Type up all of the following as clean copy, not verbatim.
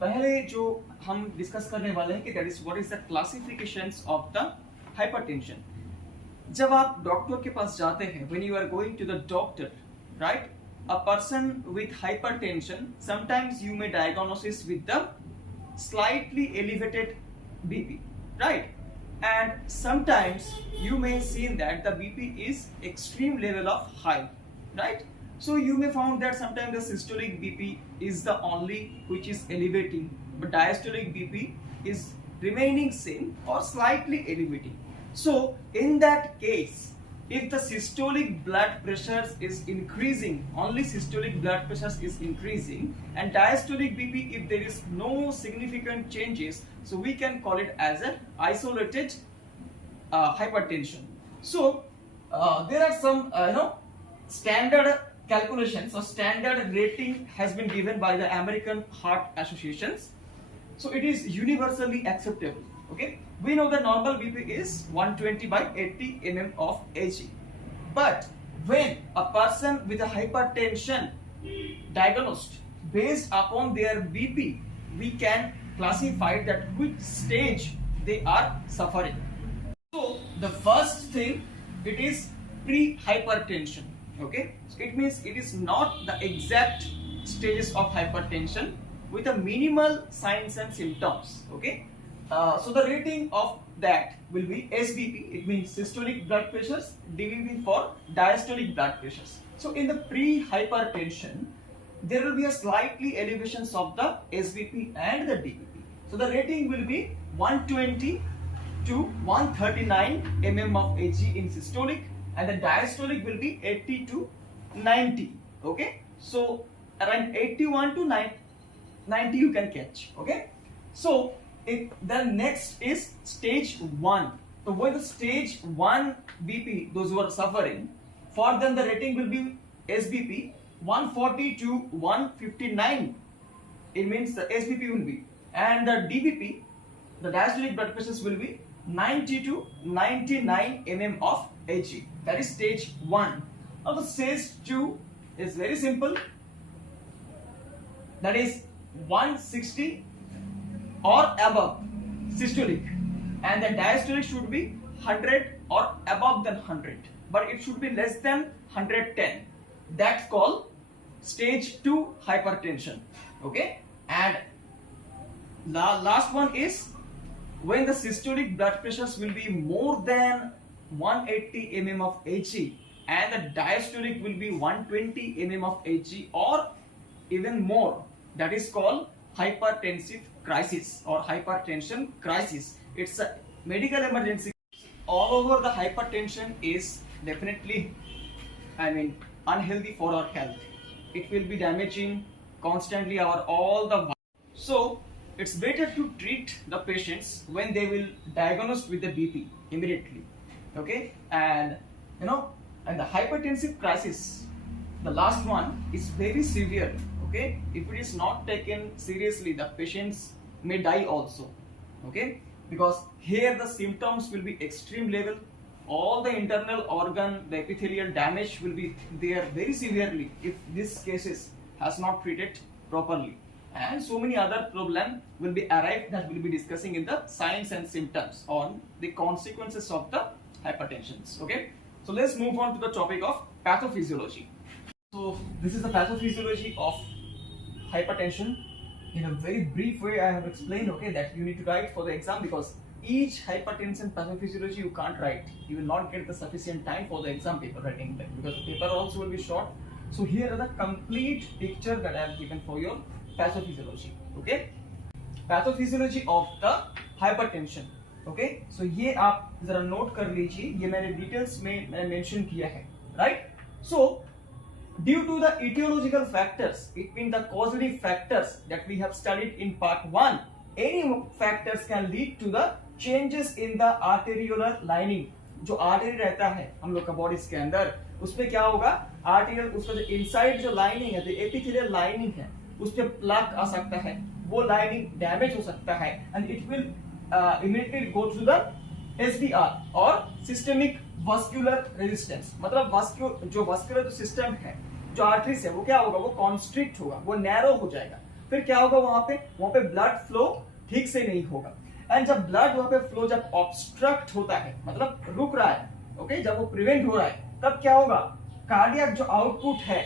पहले जो हम डिस्कस करने वाले हैं कि that is what is the classifications of the hypertension. जब आप डॉक्टर के पास जाते हैं, when you are going to the doctor, right, a person with hypertension, sometimes you may diagnosis with the slightly elevated BP, right? And sometimes you may see that the BP is extreme level of high, right? So you may found that sometimes the systolic BP is the only which is elevating, but diastolic BP is remaining same or slightly elevating. So in that case, if the systolic blood pressure is increasing, only systolic blood pressure is increasing, and diastolic BP, if there is no significant changes, so we can call it as an isolated hypertension. So there are some standard calculations or standard rating has been given by the American Heart Associations. So it is universally acceptable. Okay, we know the normal BP is 120 by 80 mm of Hg, but when a person with a hypertension diagnosed based upon their BP, we can classify that which stage they are suffering. So the first thing, it is pre-hypertension. Okay, so it means it is not the exact stages of hypertension with a minimal signs and symptoms. Okay, so the rating of that will be SBP, it means systolic blood pressures, DBP for diastolic blood pressures. So in the pre-hypertension, there will be a slightly elevations of the SBP and the DBP. So the rating will be 120 to 139 mm of Hg in systolic, and the diastolic will be 80 to 90. Okay, so around 81 to 90 you can catch. Okay, so the next is stage 1. So with the stage 1 BP, those who are suffering, for them the rating will be SBP 140 to 159. It means the SBP will be, and the DBP, the diastolic blood pressures, will be 90 to 99 mm of Hg. That is stage 1. Now the stage 2 is very simple. That is 160 or above systolic, and the diastolic should be 100 or above than 100, but it should be less than 110. That's called stage 2 hypertension. Okay, and the last one is when the systolic blood pressures will be more than 180 mm of Hg, and the diastolic will be 120 mm of Hg or even more. That is called hypertensive crisis or hypertension crisis. It's a medical emergency. All over the hypertension is definitely, unhealthy for our health. It will be damaging constantly our all the. So it's better to treat the patients when they will diagnose with the BP immediately. Okay, and and the hypertensive crisis, the last one, is very severe. Okay, if it is not taken seriously, the patients may die also. Okay, because here the symptoms will be extreme level, all the internal organ, the epithelial damage will be there very severely if this cases has not treated properly, and so many other problems will be arrived that we'll be discussing in the signs and symptoms on the consequences of the hypertensions. Okay, so let's move on to the topic of pathophysiology. So this is the pathophysiology of hypertension. In a very brief way I have explained, okay, that you need to write for the exam, because each hypertension pathophysiology you can't write. You will not get the sufficient time for the exam paper writing, because the paper also will be short. So here are the complete picture that I have given for your pathophysiology. Okay, pathophysiology of the hypertension. Okay, so ये आप जरा note कर लीजिए, ये मैंने details में मैंने mention किया है, right? So due to the etiological factors, it means the causative factors that we have studied in part 1, any factors can lead to the changes in the arteriolar lining. जो artery रहता है हम लोग का bodies के अंदर, उसमें क्या होगा, आर्टेरियल, उसका जो इनसाइड जो लाइनिंग है, जो एपिथेलियल लाइनिंग है, उस पे प्लग आ सकता है, वो लाइनिंग डैमेज हो सकता है, and it will immediately go to the SVR और systemic vascular resistance. मतलब जो vascular सिस्टम है, जो आर्टरीज है, वो क्या होगा, वो कॉन्स्ट्रिक्ट होगा, वो नैरो हो जाएगा, फिर क्या होगा वहां पे ब्लड फ्लो ठीक से नहीं होगा। एंड जब ब्लड वहां पे फ्लो जब ऑब्स्ट्रक्ट होता है, मतलब रुक रहा है, ओके, जब वो प्रिवेंट हो रहा है, तब क्या होगा, कार्डियक जो आउटपुट है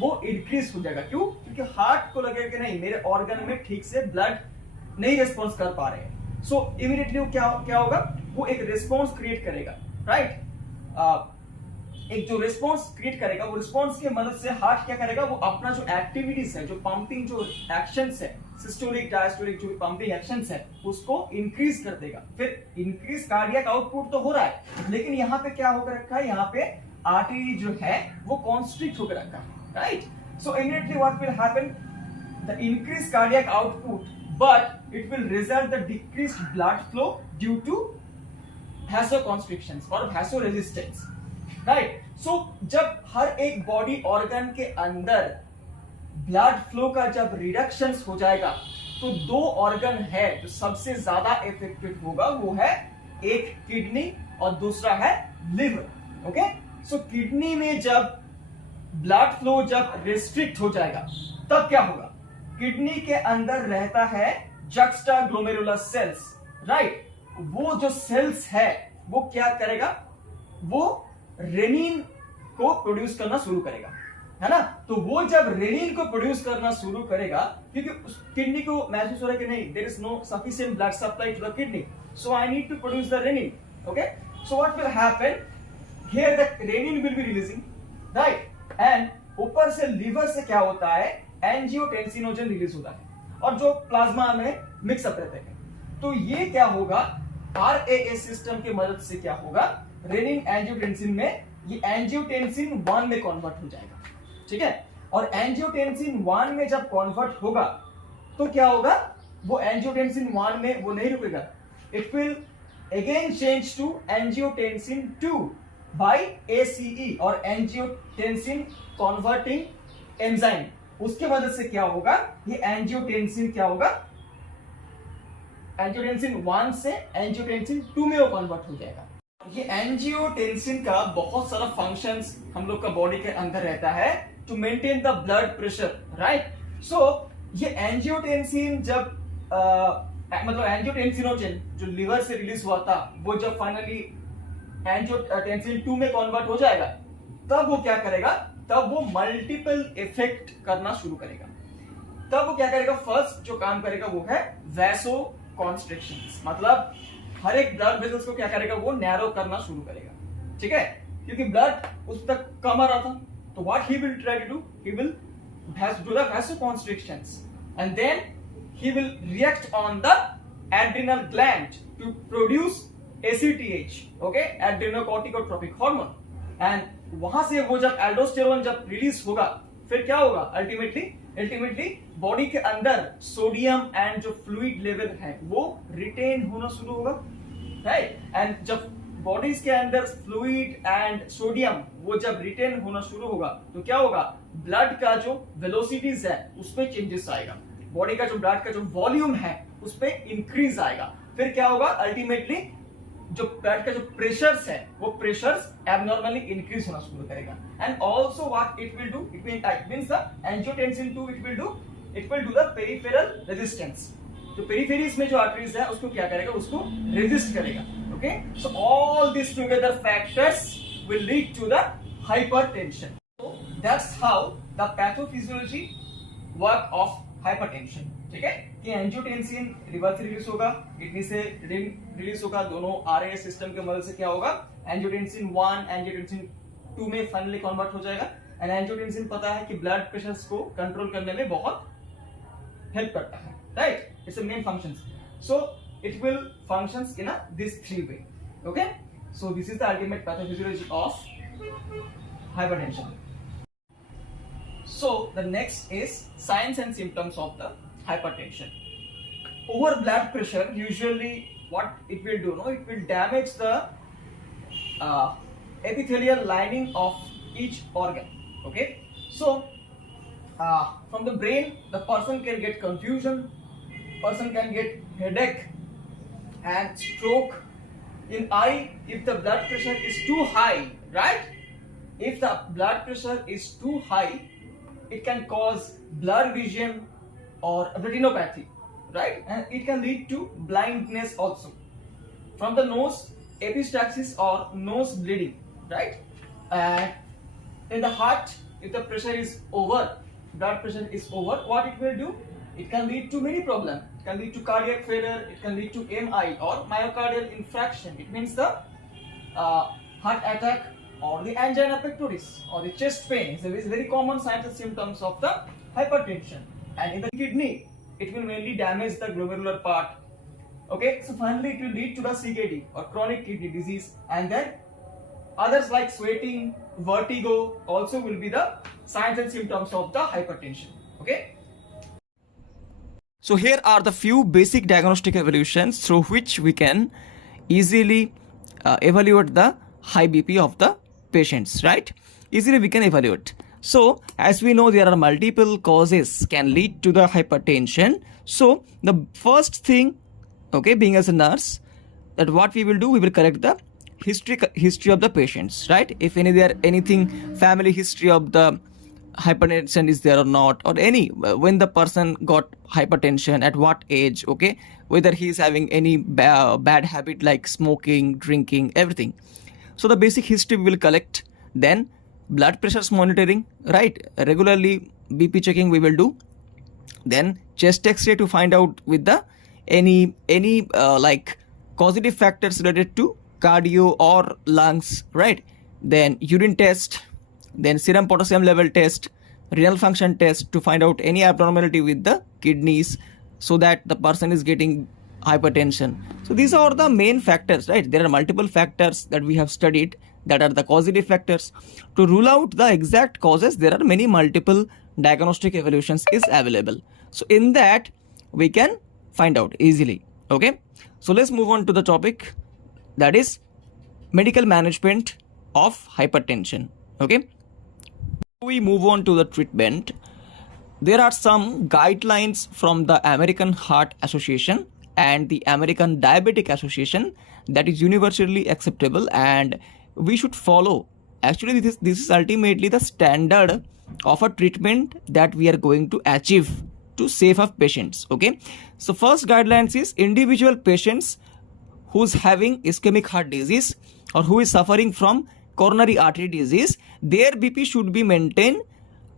वो इंक्रीज हो जाएगा। क्यों? क्योंकि हार्ट को लगेगा कि नहीं, मेरे ऑर्गन में ठीक से ब्लड नहीं रिस्पॉन्स कर पा रहे हैं। सो इमीडिएटली वो क्या होगा, वो एक रिस्पॉन्स क्रिएट करेगा, राइट। एक जो रिस्पॉन्स क्रिएट करेगा, वो रिस्पॉन्स की मदद से हार्ट क्या करेगा, वो अपना जो एक्टिविटीज है, जो पंपिंग जो एक्शंस है, सिस्टोलिक डायस्टोलिक जो पंपिंग एक्शंस है, उसको इंक्रीज कर देगा। फिर इंक्रीज कार्डियक आउटपुट तो हो रहा है, लेकिन यहाँ पे क्या होकर रखा है, यहाँ पे आर्टरी जो है वो कॉन्स्ट्रिक्ट होकर रखा है, right. So immediately what will happen, the increase cardiac output, but it will result the decreased blood flow due to vasoconstrictions or vasoresistance, right? So जब हर एक बॉडी ऑर्गन के अंदर ब्लड फ्लो का जब रिडक्शंस हो जाएगा, तो दो ऑर्गन है जो सबसे ज्यादा इफेक्टेड होगा, वो है एक किडनी और दूसरा है लिवर, ओके। सो किडनी में जब ब्लड फ्लो जब रिस्ट्रिक्ट हो जाएगा, तब क्या होगा, किडनी के अंदर रहता है जक्स्टा ग्लोमेरुलर सेल्स, राइट। वो जो सेल्स है वो क्या करेगा, वो रेनिन को प्रोड्यूस करना शुरू करेगा, है ना। तो वो जब रेनिन को प्रोड्यूस करना शुरू करेगा, क्योंकि किडनी को महसूस हो रहा है कि नहीं, there is no sufficient blood supply to the kidney, so I need to produce the renin, okay. So what will happen here, the renin will be releasing, right. And ऊपर से लिवर से क्या होता है, एंजियोटेंसिनोजन रिलीज होता है और जो प्लाज्मा में मिक्सअप रहते हैं। तो ये क्या होगा, आरएए सिस्टम की मदद से क्या होगा, रेनिन एंजियोटेंसिन में, ये एंजियोटेंसिन 1 में कन्वर्ट हो जाएगा, ठीक है। और एंजियोटेंसिन 1 में जब कन्वर्ट होगा तो क्या होगा, वो एंजियोटेंसिन 1 में वो नहीं रुकेगा, it will again change to angiotensin 2 by ACE और एंजियोटेंसिन कन्वर्टिंग एंजाइम। उसके मदद से क्या होगा, ये एंजियोटेंसिन क्या होगा, एंजियोटेंसिन 1 से एंजियोटेंसिन 2 में वो कन्वर्ट हो जाएगा। ये एंजियोटेंसिन का बहुत सारा फंक्शंस हम लोग का बॉडी के अंदर रहता है to maintain the blood pressure, right. So ये एंजियोटेंसिन जब मतलब एंजियोटेंसिनोजन जो लिवर से रिलीज हुआ था, वो जब फाइनली एंजियोटेंसिन 2 में कन्वर्ट हो जाएगा, तब वो क्या करेगा, तब वो मल्टीपल इफेक्ट करना शुरू करेगा। तब वो क्या करेगा, फर्स्ट जो काम करेगा वो है वैसो कॉन्स्ट्रिक्शंस, मतलब हर एक ब्लड वेसल्स को क्या करेगा, वो नैरो करना शुरू करेगा, ठीक है। क्योंकि ब्लड उस तक कम आ रहा था, तो what he will try to do, he will do the vasoconstrictions and then he will react on the adrenal gland to produce ACTH, okay, adrenocorticotropic hormone, and वहां से वो जब एल्डोस्टेरोन जब रिलीज होगा, फिर क्या होगा, अल्टीमेटली बॉडी के अंदर सोडियम एंड जो फ्लूइड लेवल है वो रिटेन होना शुरू होगा, राइट। एंड जब बॉडीज के अंदर फ्लूइड एंड सोडियम वो जब रिटेन होना शुरू होगा, तो क्या होगा, ब्लड का जो वेलोसिटीज है उस पर चेंजेस आएगा, बॉडी का जो ब्लड का जो वॉल्यूम है उस पे इंक्रीज आएगा। फिर क्या होगा, अल्टीमेटली जो ब्लड का जो प्रेशर्स है वो प्रेशर्स एबनॉर्मली इंक्रीज होना शुरू करेगा। And also what it will do, it means the angiotensin 2 it will do the peripheral resistance, जो पेरिफेरीज में जो आर्टरीज है उसको क्या करेगा, उसको रेजिस्ट करेगा, okay. So all this together factors will lead to the hypertension. So that's how the pathophysiology work of hypertension, ठीक है। कि एंजियोटेंसिन लिवर से रिलीज होगा, किडनी से रिलीज होगा, दोनों आरएएस सिस्टम के मदद से क्या होगा, एंजियोटेंसिन 1 एंजियोटेंसिन 2 में फाइनली कन्वर्ट हो जाएगा। एंड एंजियोटेंसिन पता है कि ब्लड प्रेशर्स को कंट्रोल करने में बहुत हेल्प करता है, right, it's a main functions. So it will functions in this 3 way, okay. So this is the ultimate pathophysiology of hypertension. So the next is signs and symptoms of the hypertension. Over blood pressure, usually what it will do, no, it will damage the epithelial lining of each organ, okay. So from the brain the person can get confusion, person can get headache and stroke. In eye, if the blood pressure is too high, right, if the blood pressure is too high, it can cause blurred vision or retinopathy, right? And it can lead to blindness also. From the nose, epistaxis or nose bleeding, right? And in the heart, if the pressure is over, blood pressure is over, what it will do? It can lead to many problems. It can lead to cardiac failure, it can lead to MI or myocardial infarction. It means the heart attack or the angina pectoris or the chest pain. So, it's very common signs and symptoms of the hypertension. And in the kidney, it will mainly damage the glomerular part. Okay, so finally it will lead to the CKD or chronic kidney disease, and then others like sweating, vertigo also will be the signs and symptoms of the hypertension. Okay. So here are the few basic diagnostic evaluations through which we can easily evaluate the high BP of the patients, right? Easily we can evaluate. So as we know, there are multiple causes can lead to the hypertension. So the first thing, okay, being as a nurse, that what we will do, we will correct the history of the patients, right? If anything family history of the hypertension is there or not, or any when the person got hypertension, at what age, okay, whether he is having any bad habit like smoking, drinking, everything. So the basic history we will collect. Then blood pressures monitoring, right? Regularly BP checking we will do. Then chest X-ray to find out with the any like causative factors related to cardio or lungs, right? Then urine test, then serum potassium level test, renal function test to find out any abnormality with the kidneys, so that the person is getting hypertension. So these are the main factors, right? There are multiple factors that we have studied that are the causative factors. To rule out the exact causes, there are many multiple diagnostic evaluations is available. So in that we can find out easily. Okay, so let's move on to the topic, that is medical management of hypertension. Okay, we move on to the treatment. There are some guidelines from the American Heart Association and the American Diabetic Association that is universally acceptable, and we should follow. Actually, this is ultimately the standard of a treatment that we are going to achieve to save our patients. Okay, so first guidelines is individual patients who's having ischemic heart disease or who is suffering from coronary artery disease, their BP should be maintained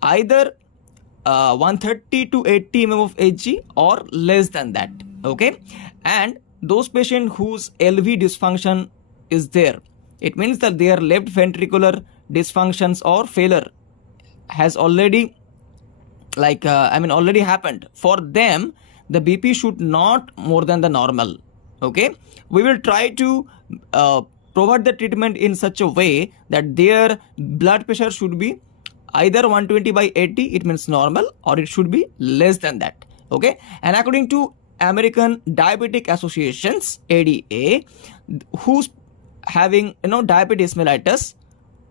either 130 to 80 mm of Hg or less than that. Okay, and those patients whose LV dysfunction is there, it means that their left ventricular dysfunctions or failure has already already happened. For them, the BP should not more than the normal. Okay, we will try to provide the treatment in such a way that their blood pressure should be either 120/80, it means normal, or it should be less than that. Okay, and according to American Diabetic Associations, ADA, who's having diabetes mellitus,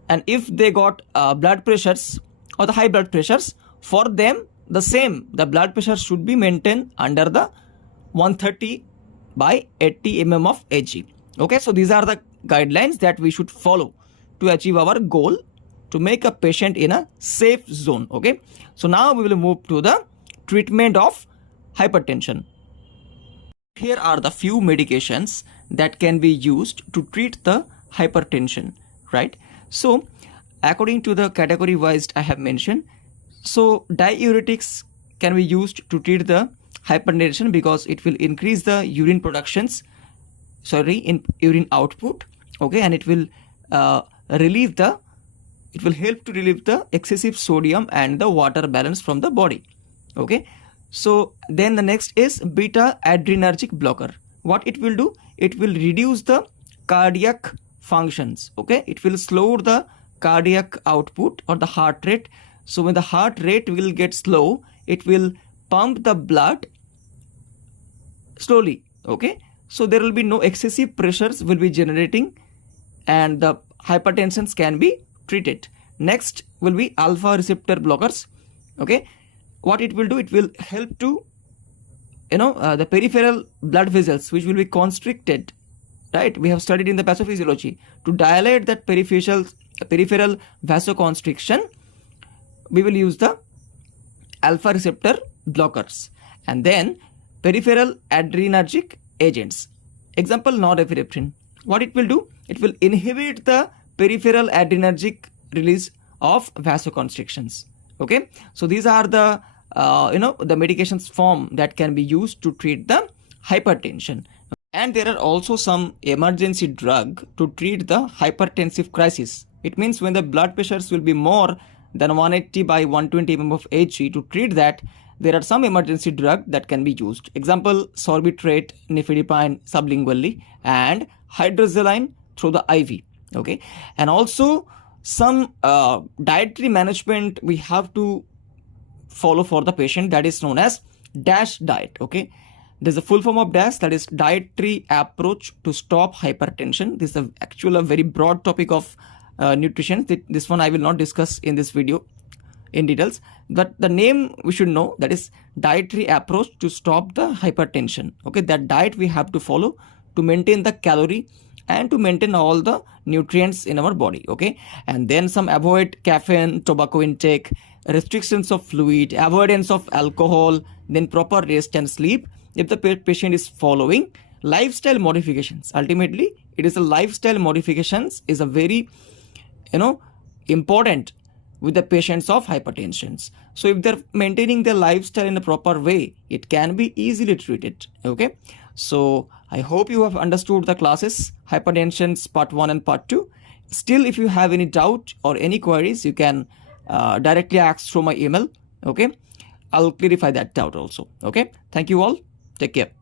and if they got blood pressures or the high blood pressures, for them the blood pressure should be maintained under the 130/80 mm of Hg. Okay, so these are the guidelines that we should follow to achieve our goal, to make a patient in a safe zone. Okay, so now we will move to the treatment of hypertension. Here are the few medications that can be used to treat the hypertension, right? So according to the category wise I have mentioned, so diuretics can be used to treat the hypertension because it will increase the urine urine output. Okay, and it will help to relieve the excessive sodium and the water balance from the body. Okay, so then the next is beta adrenergic blocker. What it will do? It will reduce the cardiac functions. Okay, it will slow the cardiac output or the heart rate. So when the heart rate will get slow, it will pump the blood slowly. Okay, so there will be no excessive pressures will be generating, and the hypertensions can be treated. Next will be alpha receptor blockers. Okay, what it will do? It will help to the peripheral blood vessels which will be constricted. Right, we have studied in the pathophysiology, to dilate that peripheral vasoconstriction. We will use the alpha receptor blockers. And then peripheral adrenergic agents. Example, norepinephrine. What it will do? It will inhibit the peripheral adrenergic release of vasoconstrictions. Okay, so these are the the medications form that can be used to treat the hypertension. And there are also some emergency drug to treat the hypertensive crisis. It means when the blood pressures will be more than 180 by 120 mm of Hg, to treat that, there are some emergency drug that can be used. Example, sorbitrate, nifedipine sublingually, and hydroxyline through the IV. Okay, and also some dietary management we have to follow for the patient, that is known as DASH diet. Okay, there's a full form of DASH, that is dietary approach to stop hypertension. This is actually a very broad topic of nutrition. This one I will not discuss in this video in details, but the name we should know, that is dietary approach to stop the hypertension. Okay, that diet we have to follow to maintain the calorie and to maintain all the nutrients in our body. Okay, and then some avoid caffeine, tobacco intake, restrictions of fluid, avoidance of alcohol, then proper rest and sleep if the patient is following lifestyle modifications. Ultimately, it is a lifestyle modifications is a very important with the patients of hypertension. So if they're maintaining their lifestyle in a proper way, it can be easily treated. Okay, so I hope you have understood the classes, hypertension part 1 and part 2. Still, if you have any doubt or any queries, you can directly ask through my email. Okay, I'll clarify that doubt also. Okay, thank you all. Take care.